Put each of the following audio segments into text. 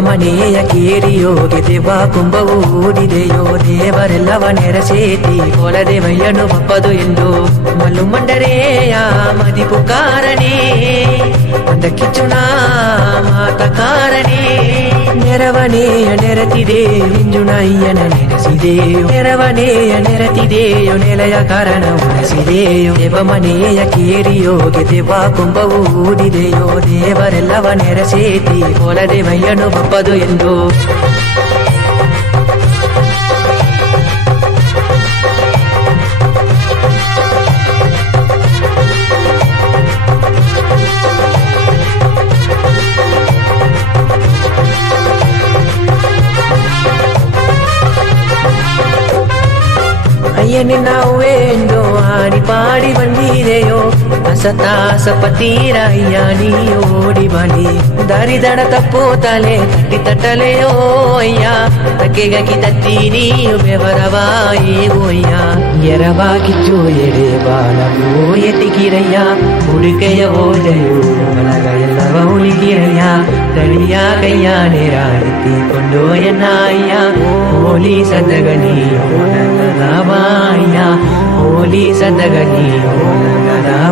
ಮನೆಯ ಕೇರಿಯೋಗೆ ದೇವ ಕುಂಭವು ಹೂಡಿದೆಯೋ ದೇವರೆಲ್ಲವ ನೆರಸೇತಿ ಕೊಲದೇವಯ್ಯನು ಬಪ್ಪದು ಎಂದು ಮಲ್ಲು ಮಂಡರೆಯ ಮದಿ ಪುಕಾರನೇ ಅಂದ ಕಿಚ್ಚುಣ ಮಾತ ಕಾರಣೇ ನೆರವನೆಯ ನೆರತಿದೆ ಹಿಂಜುಣ ಅಯ್ಯನ ನೆನೆಸಿದೆಯೋ ನೆರವನೆಯ ನೆರತಿದೆಯೋ ನೆಲೆಯ ಕಾರಣ ಉಳಿಸಿದೆಯೋ ದೇವ ಮನೆಯ ಕೇರಿಯೋಗೆ ದೇವ ಕುಂಭವು ಹೂಡಿದೆಯೋ ದೇವರೆಲ್ಲವ ನೆರಸೇತಿ ಕೊಲದೇವಯ್ಯನು ಬಪ್ಪದು ಎಂದು ಅಯ್ಯನಿನ್ನವೇಂದು ಹಾಡಿ ಪಾಡಿ ಬಂದಿದೆಯೋ ಅಸತಾಸ ಪತೀರಯ್ಯ ನೀ ಓಡಿ ಬಳಿ ದಾರಿದಡ ತಪ್ಪು ತಲೆ ತಟ್ಟಿ ತಟ್ಟಲೆಯೋ ಅಯ್ಯ ತಕ್ಕೆಗಕಿ ತತ್ತಿ ನೀಯು ಬೆವರವಾಯಿ ಓಯ್ಯ ಎರವಾಗಿಚ್ಚು ಎಡೆ ಬಾಲವೋ ಎತ್ತಿಗಿರಯ್ಯ ಹುಡುಕೆಯ ಓದೆಯೋ ಮಲಗ ಎಲ್ಲವ ಉಳಿಗಿರಯ್ಯ ತಳಿಯ ಕೈಯ ನೆರಾಡಿಕೊಂಡು ಎನ್ನಯ್ಯ ಹೋಲಿ ಸದಗನಿಯೋ ಬಾಯ ಹೋಲಿ ಸದಗನಿಯೋ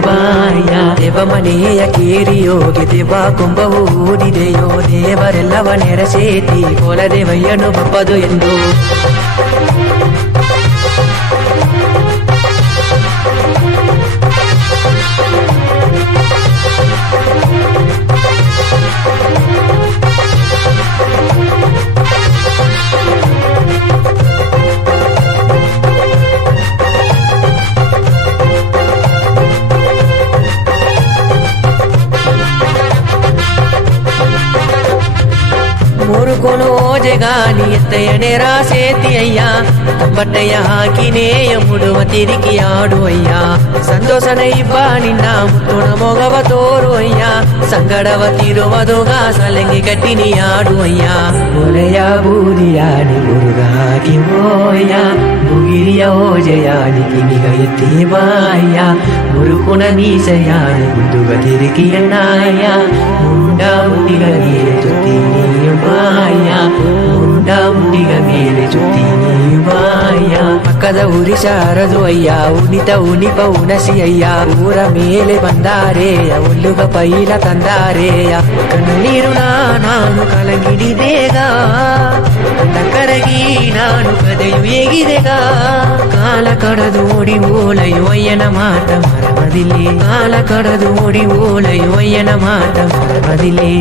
ಬಾಯ ದೇವ ಮನೆಯ ಕೇರಿಯೋಗೆ ದೇವ ಕುಂಭವು ಹೂಡಿದೆಯೋ ದೇವರೆಲ್ಲವ ನೆರಸೇತಿ ಕೊಲದೇವಯ್ಯನು ಬಪ್ಪದು ಎಂದು ಮೂರುಕೋನು ಓಜೆಗಾನಿ ಎತ್ತೆಯ ನೆರಾಸೇತಿ ಅಯ್ಯ ತಂಬಟ್ಟೆಯ ಹಾಕಿನೇಯ ಮುಡುವ ತಿರುಗಿಯಾಡು ಅಯ್ಯ ಸಂತೋಷನ ಇಬ್ಬ ನಿನ್ನ ಮುತ್ತುಣ ಮೊಗವ ತೋರು ಅಯ್ಯ ಸಂಗಡವ ತಿರುವದುಗ ಸಲಂಗಿ ಕಟ್ಟಿನಿಯಾಡು ಅಯ್ಯ ಒಲೆಯ ಬೂದಿಯಾಡಿ ಮುರುಗಾಗಿ ಓಯ್ಯ ಮುಗಿರಿಯ ಓಜೆಯಾಡಿ ಕಿನಿಗ ಎತ್ತಿ ಬಾಯ್ಯ ಮುರುಕುಣ ಮೀಸೆಯಾಡಿ ಮುಂದುಗ ತಿರುಗಿಯಣ್ಣಯ್ಯ ಮುಂಡ ಮುಟ್ಟಿಗ ನೀರೆ ಜೊತೆ ಬಾಯ ಮುಂಡ ಮುಟ್ಟಿಗ ಮೇಲೆ ಜೊತೆ ಬಾಯ ಪಕ್ಕದ ಉರಿ ಸಾರದು ಅಯ್ಯ ಉಣಿತ ಉಣಿಪ ಉಣಸಿ ಅಯ್ಯ ಊರ ಮೇಲೆ ಬಂದಾರೆಯ ಹುಲ್ಲುಗ ಪೈಲ ತಂದಾರೆಯ ಕಣ್ಣೀರು ನಾನು ಕಲಂಗಿಡಿದೇಗ ಅಂದ ಕರಗಿ ನಾನು ಕದೆಯು ಹೇಗಿದೆಗ ಕಾಲ ಕಡದು ಓಡಿ ಓಲಯು ಅಯ್ಯನ ಮಾತ ಮರಮದಿಲೆ ಕಾಲ ಕಡದು ಓಡಿ ಓಲಯು ಅಯ್ಯನ ಮಾತ ಮರಮದಿಲೆ